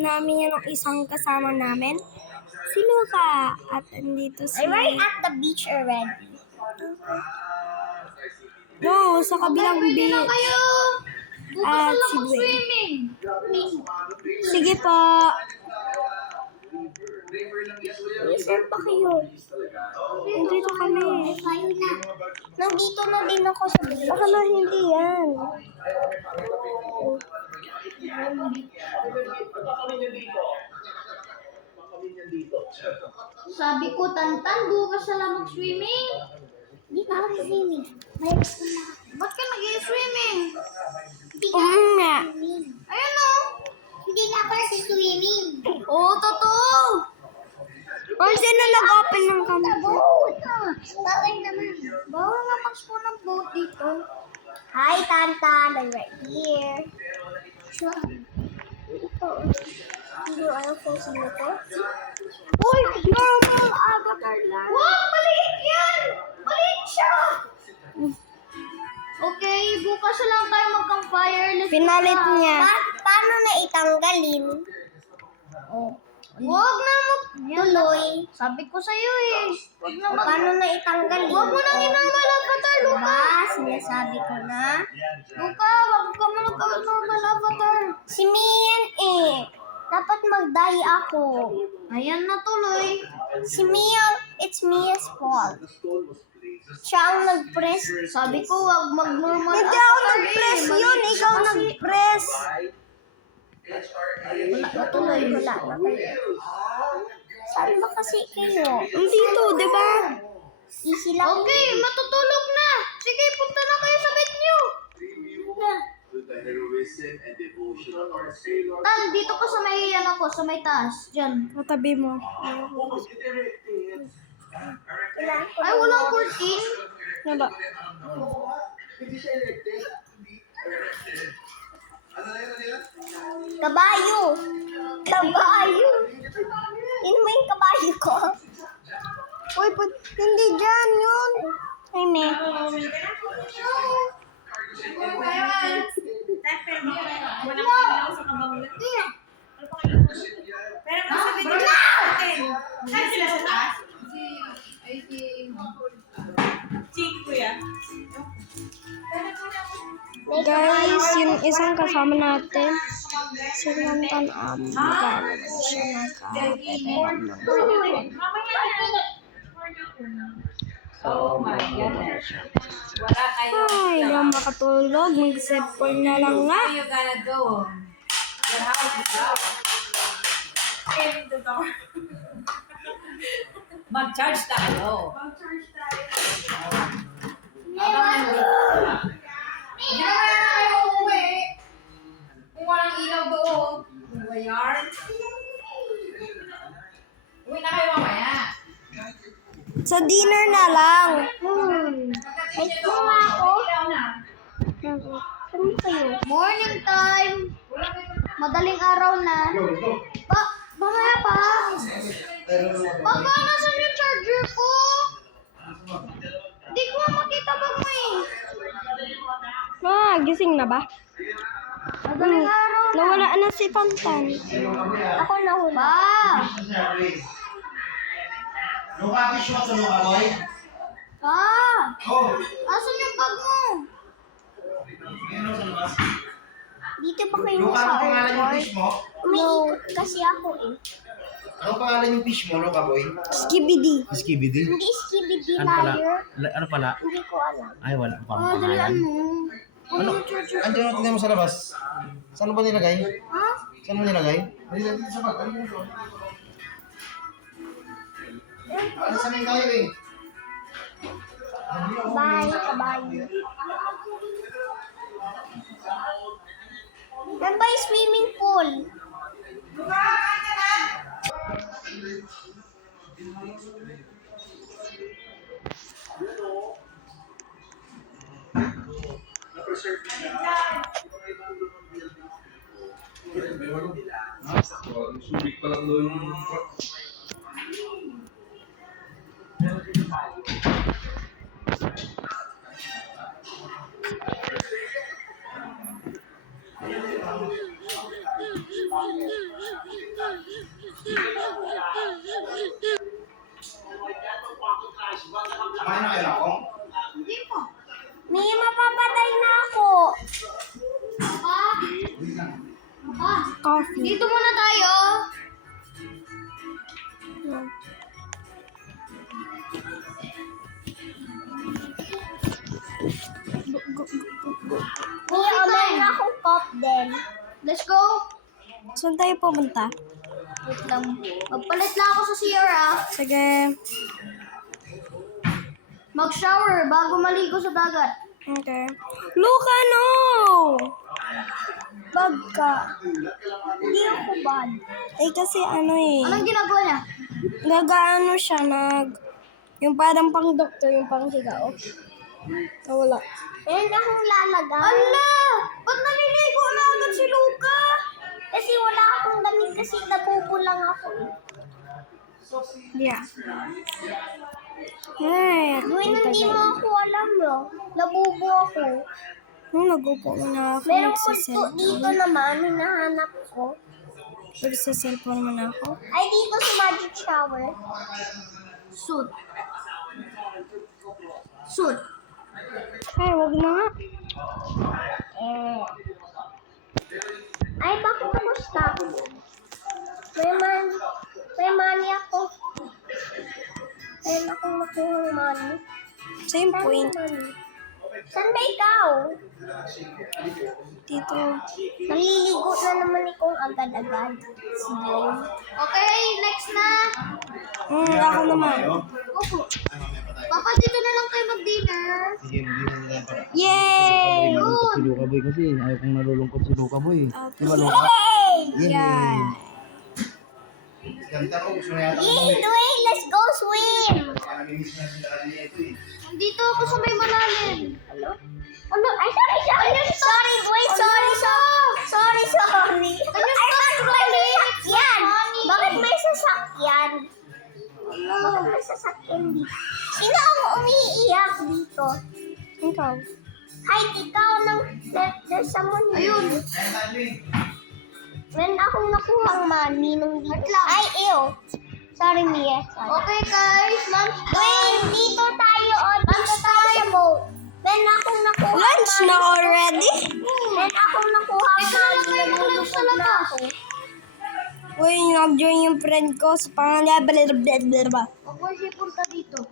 namin yan ng isang kasama namin. Si Luca. At andito si... I'm right at the beach already. No, sa kabilang beach. At si Dwayne. Swimming. Sige po. Saan pa kayo? Nandito kami. Nandito na din ako sa beach. Baka na hindi yan. Sabi ko, Tantan, bukas na lang mag-swimming. Hindi pa ako mag-swimming. Ba't ka nag-swimming? Nga. Ayun o. Hindi nga pala si swimming. Oo, totoo. Or sino nag-open ng camera? Bawal naman. Bawal nga mag-spawn ng boat dito. Hi, Tantan. I'm right here. Sure. Hindi ko alam kung sino to. Uy! Normal avatar lang. Wow! Maliit yan! Maliit siya! Okay, bukas na lang tayo mag-campfire. Pinalit niya. Paano na itanggalin? Oh. Huwag na tuloy. Sabi ko sa'yo eh. Huwag na paano na itanggalin? Huwag mo nang i-normal avatar, Luka. Sinasabi ko na. Luka, huwag ka mo nag-normal avatar. Si Mian eh. Dapat mag-die ako. Ayan na tuloy. Si Mia, it's Mia's fault. Siya ang nag-press. Sabi ko, huwag mag-normal Hindi avatar. ako nag-press yun. Ikaw nag-press. Wala na tuloy. Wala na tuloy. Saan ba kasi kayo? Dito, di ba? Easy lang. Okay, matutulog na. Sige, punta na kayo sa bed niyo. Tan, dito ka sa may sa may taas. Diyan. Matabi mo. Ay, walang curtain. Wala. Kabayo. Kabayo. Yun mo yung kabayo ko. Uy, hindi dyan yun. Ay, me. Guys, yung isang kasama natin, si Lantan magkano siya nagkakaperam ng Oh my God. Wala kayo. Ay, hindi ako makatulog. Mag-setpool na lang nga. Where you gonna go? Your house is out. Mag-charge tayo. Habang hindi na kayo uuwi. Kung walang ilaw doon. Bayar. Uwi na kayo mamaya. Sa dinner na lang. Ay, kuma ako. Saan kayo? Morning time. Madaling araw na. Mamaya pa. Baka nasan yung charger ko? Hindi ko makita ba mo eh. Gising na ba? Madaling araw na. Nawala na si Pantan. Ako nahula. Luka, fish mo sa luka, boy? Oh! Asan yung bag mo? Ano sa labas? Dito ba kayo Luka, sa anong pangalan yung airport? fish mo? Umiikot kasi ako eh. Anong pangalan yung fish mo, Luka, boy? Skibidi. Skibidi. Hindi skibidi Ano pala? liar. Ano pala? Hindi ko alam. Ay, wala pa Ah, ang dalian pangalan. mo. Ano? Andiyan mo, tingnan mo sa labas. Saan ba nilagay? Ha? Saan mo nilagay? Dito sa bag. Ano sa may kayo eh? Bye, kabayo. Yan ba yung swimming pool? Subic pa lang doon. Kumain na kayo na ako? Hindi po. May mapapatay na ako. Coffee. Dito muna tayo. Mia, meron akong cup din. Let's go. Saan tayo pumunta? Wait lang. Magpalit lang ako sa Sierra. Sige. Mag-shower bago maligo sa dagat. Okay. Luka, no! Bag ka. Hindi ako bad. Eh, kasi ano eh. Anong ginagawa niya? Nag-ano siya, yung parang pang doktor, yung pang higa. Okay. Wala. Meron akong lalagay. Ala! Ba't naliligo na agad si Luka? Kasi wala akong damit kasi nabubo lang ako. Yeah. Hey, Gawin hindi mo ako alam no. Nabubo ako. nung nag-upo na ako, Meron ko dito nagsiselfone. naman, hinahanap ko. Nagsiselfone mo na ako. Ay, dito sa magic shower. Suit. Suit. Ay, wag na nga. Ay, bakit kamusta? May money ako. Ayun akong nakuha ng money. Same Saan point. yung money? Saan ba ikaw? Dito. Naliligo na naman ikong agad-agad. Okay, next na. Ako naman. Opo. Baka dito na lang kayo mag-dinner. Sige, hindi na nila para. Yay! Nalulungkot si Luka Boy kasi ayaw kong nalulungkot si Luka Boy. Di ba Luka? Yeah. Ganda ko, gusto na yata Yay, Dwayne, let's go swim! Namimiss na sila niya ito eh. Dito ako sa may malalim. Ano? Ano? Ay, sorry! Sorry, Dwayne, sorry! Ay, bakit may sasakyan? Bakit may sasakyan? Bakit may sasakyan dito? Sino ang umiiyak dito? Ikaw. Kahit ikaw nang there's someone here. Ayun. Meron akong nakuhang money nung dito. Ay, ew. Sorry, Mia. Okay, guys. Lunch time. Wait, dito tayo. Dito tayo sa boat. Meron akong nakuha. Lunch na already? Meron akong nakuha. Ito na lang kayo mag-lunch sa labas. Uy, nag-join yung friend ko sa pangalan. Blablabla. Huwag mo siya punta dito.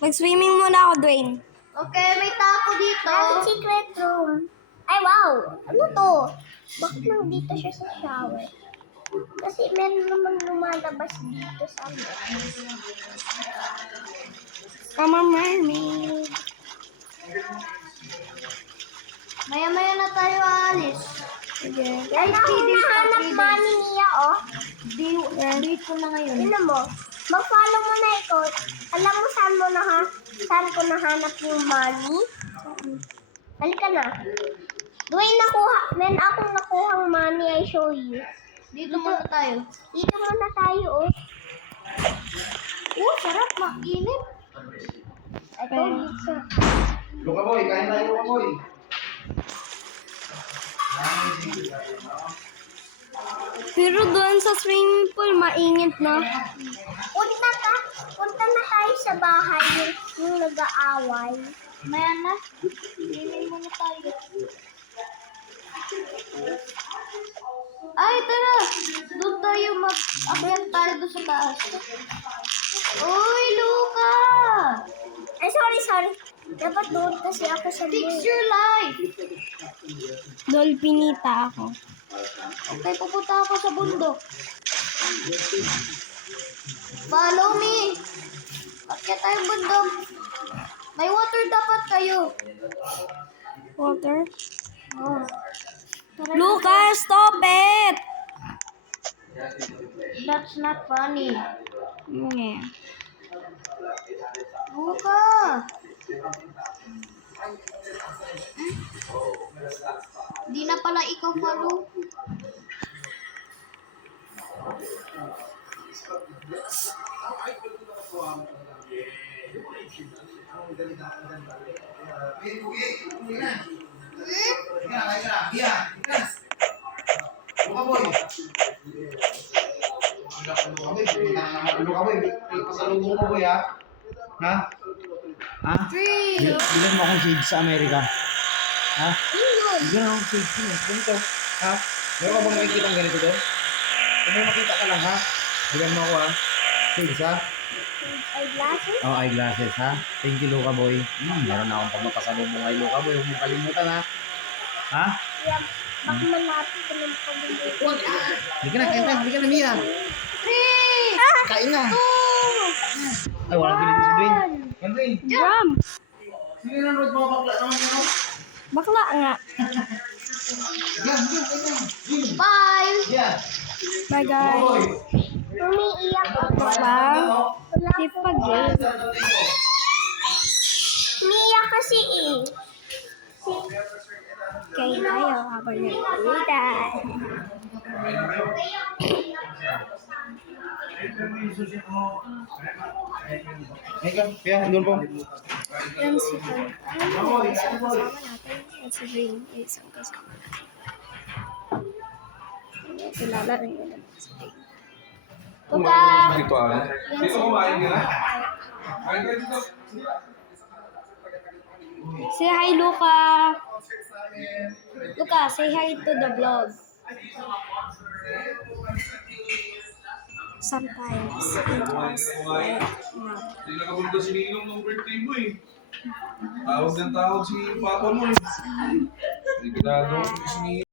Mag-swimming muna ako, Dwayne. Okay, may taco dito. Secret room. Ay, wow. Ano to? Bakit nandito siya sa shower? Kasi meron naman lumalabas dito sa amin. I'm a mermaid. Maya-maya na tayo aalis. Sige. Yan akong nahanap money niya, oh. Date ko na ngayon. Sino mo? Mag-follow mo na ito. Alam mo saan ko nahanap yung money? Halika na. Dwayne, meron akong nakuhang money, I show you. Dito muna tayo. Dito muna tayo, oh. Oh, sarap, mainit. Ito, dito. Luka Boy, kain tayo Luka Boy. Pero doon sa swimming pool, mainit na. Punta na tayo sa bahay yung nag-aaway. Maya na. Hindi muna tayo. Ay, tara! Doon tayo mag-akyat tayo doon sa taas. Uy, Luka! Ay, sorry. Dapat doon kasi ako sa Fix your life! Dolphinita ako. Okay, pupunta ako sa bundok. Follow me! Akyat tayo bundok. May water dapat kayo. Water. Oh. Lucas, stop it! That's not funny. Yeah. Luka! Di na pala ikaw follow. Luka boy. Luka boy. Pasalubong ko boy ha. Ha? Ha? Bilan mo akong shade sa Amerika. Ha? Bilan akong shade ko. Ganito. Ha? Meron ka bang nakikita ang ganito doon? Kung may makita ka lang ha? Bilan mo ako ha? Shades ha? Eyeglasses? Oh, eyeglasses ha? Thank you Luka boy. Meron na akong pagpapasalubong kay Luka boy. Huwag mong kalimutan ha? Ha? Yeah. Baka malapit ka ng pamilya. Hindi ka na, kain ka. Hindi ka na, Mia. Kain na. Ay, walang binigay si Dwayne. Yan, Dwayne. Drum! Sino nanonood mga bakla naman yun? Bakla nga. Yan, kain na. Bye! Yan. Bye guys. Umiiyak ako. Bakla. Sipag eh. Umiiyak kasi eh. Kain tayo habang nag-uwitan. Ay ka, kaya, doon po. Yan si Tantan. Isang kasama natin. At si Green. Isang kasama natin. Kilala rin yun naman si Green. Luka! Dito ah. Dito kumain ka na? Kain ka dito. Say hi, Luka! Luka, say hi to the vlog. Sometimes it was like not. Hindi nakapunta si Ninong ng birthday mo eh. Tawag ng tawag si Papa mo eh. Hindi pinagawa si Ninong.